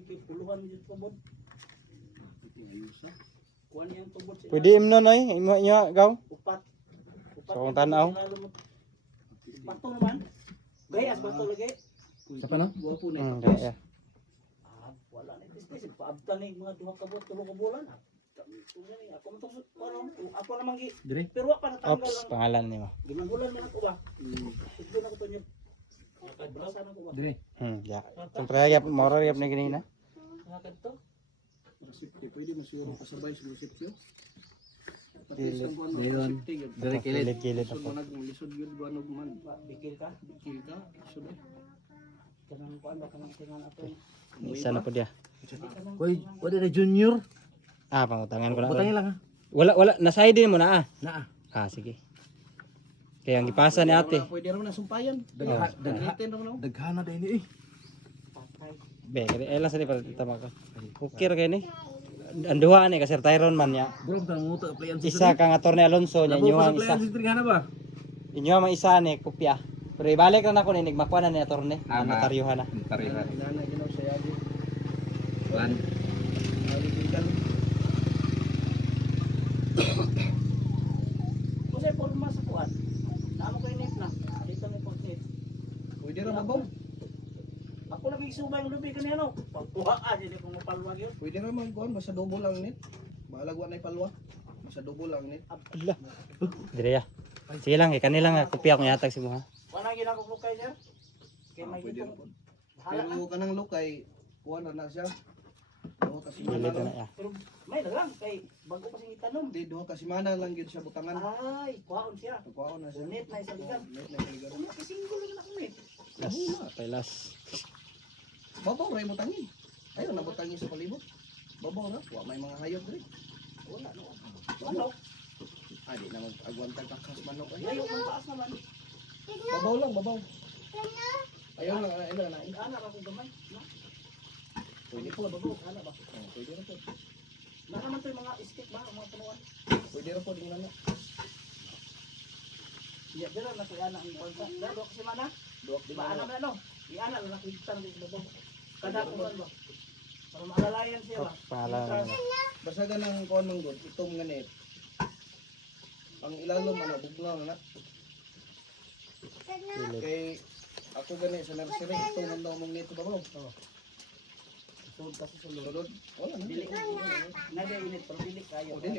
Puluhan yung tubod. Kuhan yung tubod. Pwede imnon ay imo gaw. Upat. So kung tanaw. Bato naman. Gayas bato lagi. Siapa no? Guwapo na yung Kaya. wala na ito. Paabta na yung mga duha kabot, tulong kabulan. Ako naman Dire. pero wa pa natanggal Ops, ang pangalan nimo. ginanggulan man ako ba? Ito na ko to niyo. Kadbrasan ako ba? Dire. Ya. Siyempre yap morar yap na ganina. Nakakad to. Pwede masuro kasabay sa resepsyon. Kilid. Dayon. Dire kilid. Kilid Lisod ako. man lisod gyud banog man. Bikil ka. Bikil ka. Lisod. Kanang kuan ba kanang tingan ato. Isa na po dia. Koy, wala na junior. Ah, pangutangan ko na. Butangin lang ha. Wala nasa ID mo na ah. Naa. Ah, sige. Kaya ang ipasa ni ate. Pwede raw na sumpayan. Daghana raw no. Daghana din eh. Be, kaya elas ni para tama ka. Ukir kay ni. Anduha ni kasi Tyron man ya. Bro, tang muta playan Isa kang Attorney Alonso nya inyo ang isa. Daghana ba? Inyo ang isa ni kopya. Pero ibalik na nako ni nigmakuan na ni Attorney. Notaryuhan na. Notaryuhan. Nana ginaw sa yadi. Lan. Kasi forma sa kuan. Namo kay nip na. Dito mo pag nip. Pwede raw mabaw. Ako lagi subay ng lubi kanina no. Pagkuha dili ko mapalwag yun. Pwede raw man kuan basta double lang nit. Balag wa nay palwa. Basta double lang nit. Allah. Dire ya. Sige lang kay kanila nga kopya ko yatag si mo ha. Wala ginako ko kay sir. Kay may Pwede itong raw. hala na. Pero kanang lukay kuan na siya. Duha ka semana Kilid lang. na ya. Pero may lang kay bago pa sing itanom. Hindi, duha ka semana lang gyud siya butangan. Ay, kuhaon siya. Kuhaon na siya. Unit na isa ligan. Net na kaligan. Ano kasi single lang ako eh. Las. Pailas. Babaw ray mo tangin. Ayo na butangin sa palibot. Babaw na. Wa may mga hayop diri. Wala no. Ano? Ay, di na mag-agwantag kakas manok. Ay, Layo ng taas naman. babaw lang, babaw. Ayaw lang, ayaw lang. Anak ako gamay. No? Pwede po bago. Anak ba? Oh, pwede na po. Na naman to yung mga stick ba, mga punuan. Pwede na po din na. Iya, dira na kuya anak ang kwanta. Dalo kasi mana. Duha Di ba anak na no? Di anak na nakikita din sa bago. Kada kuan ba? Para maalalayan siya ba? Pangalan mo. Basta ganang kuan mong god, itong ganit. Ang ilalom ana bugnaw na. Kilid. Kay ako gani sa nursery itong handaw mong nito babaw. Oh. Sud kasi sulod. Sulod. Wala na. Dili ko. Nada init pero dili kayo. Oh, dili.